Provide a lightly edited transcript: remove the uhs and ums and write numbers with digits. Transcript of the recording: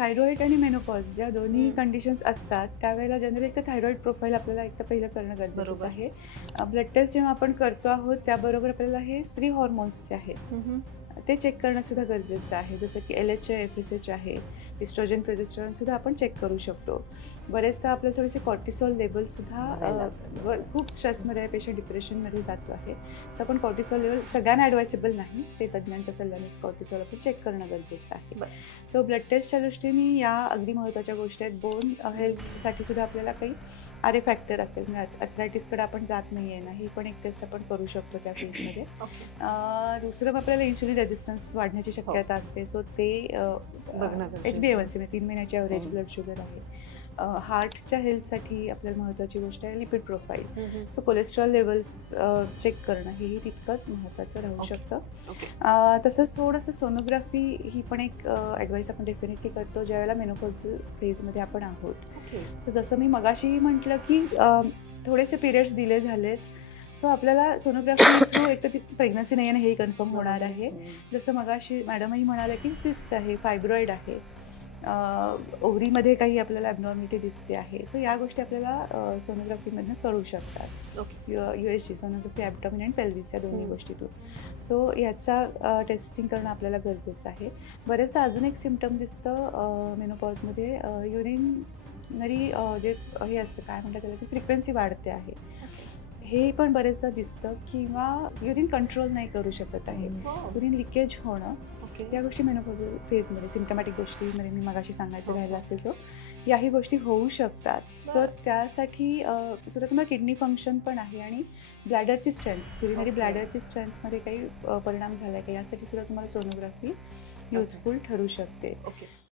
Thyroid आणि menopause ज्या दोन्ही कंडिशन्स असतात त्यावेळेला जनरली एक तर थायरॉईड प्रोफाईल आपल्याला एक तर पहिलं करणं गरजेचंच बरोबर. आहे. ब्लड टेस्ट जेव्हा आपण करतो आहोत त्याबरोबर आपल्याला हे स्त्री हॉर्मोन्स जे आहेत ते चेक करणं सुद्धा गरजेचं आहे. जसं की LH आहे, FSH आहे, इस्ट्रोजन, प्रोजेस्टेरॉन सुद्धा आपण चेक करू शकतो. बरेचदा आपल्याला थोडेसे कॉर्टिसॉल लेव्हल सुद्धा बघायला लागतं. खूप स्ट्रेसमध्ये आहे, पेशंट डिप्रेशनमध्ये जातो आहे. सो आपण कॉर्टिसॉल लेव्हल सगळ्यांना ॲडवायसेबल नाही. ते तज्ञांच्या सल्ल्यानेच कॉर्टिसॉल आपण चेक करणं गरजेचं आहे. बरं. सो ब्लड टेस्टच्या दृष्टीने या अगदी महत्त्वाच्या गोष्टी आहेत. बोन हेल्थसाठी सुद्धा आपल्याला काही आरे फॅक्टर असेल म्हणजे अर्थरायटिसकडे आपण जात नाही आहे ना, ही पण एक टेस्ट आपण करू शकतो त्या केसमध्ये. ओके. दुसरं मग आपल्याला इन्सुलिन रेझिस्टन्स वाढण्याची शक्यता असते. सो ते बघणं गरजेचं आहे. HbA1c म्हणजे 3 महिन्याची ॲव्हरेज ब्लड शुगर आहे. हार्टच्या हेल्थसाठी आपल्याला महत्त्वाची गोष्ट आहे lipid profile. So cholesterol levels check करणं हेही तितकंच महत्त्वाचं राहू ओके. शकतं. ओके. तसंच थोडंसं सोनोग्राफी ही पण एक ॲडवाईस आपण डेफिनेटली करतो ज्यावेळेला मेनोपॉझल फेजमध्ये आपण आहोत. ओके. सो जसं मी मगाशी म्हटलं की थोडेसे पिरियड्स डिले झालेत. सो आपल्याला सोनोग्राफी थ्रू एक तर ती प्रेग्नन्सी नाही आहे ना हेही कन्फर्म होणार आहे. जसं मगाशी मॅडमही म्हणाल्या की सिस्ट आहे, फायब्रॉईड आहे. ओव्हरीमध्ये काही आपल्याला ॲबनॉर्मॅलिटी दिसते आहे. सो या गोष्टी आपल्याला सोनोग्राफीमधनं कळू शकतात. ओके. USG सोनोग्राफी ॲब्डॉमिन आणि पेल्विस या दोन्ही गोष्टीतून. सो याचा टेस्टिंग करणं आपल्याला गरजेचं आहे. बरेचदा अजून एक सिम्प्टम दिसतं मेनोपॉजमध्ये युरिनरी जे हे असतं काय म्हणतात त्याला की फ्रिक्वेन्सी वाढते आहे. हे पण बरेचदा दिसतं किंवा युरिन कंट्रोल नाही करू शकत आहे. युरिन लिकेज होणं ओके. या गोष्टी मेनोपॉझल फेजमध्ये सिम्प्टमॅटिक गोष्टीमध्ये मी मगाशी सांगायचं राहिलं असेल सो याही गोष्टी होऊ शकतात. सो त्यासाठी सुद्धा तुम्हाला किडनी फंक्शन पण आहे आणि ब्लॅडरची स्ट्रेंथ युरिनरी ब्लॅडरची स्ट्रेंथमध्ये काही परिणाम झाला आहे का यासाठी सुद्धा तुम्हाला सोनोग्राफी युजफुल ठरू शकते. ओके.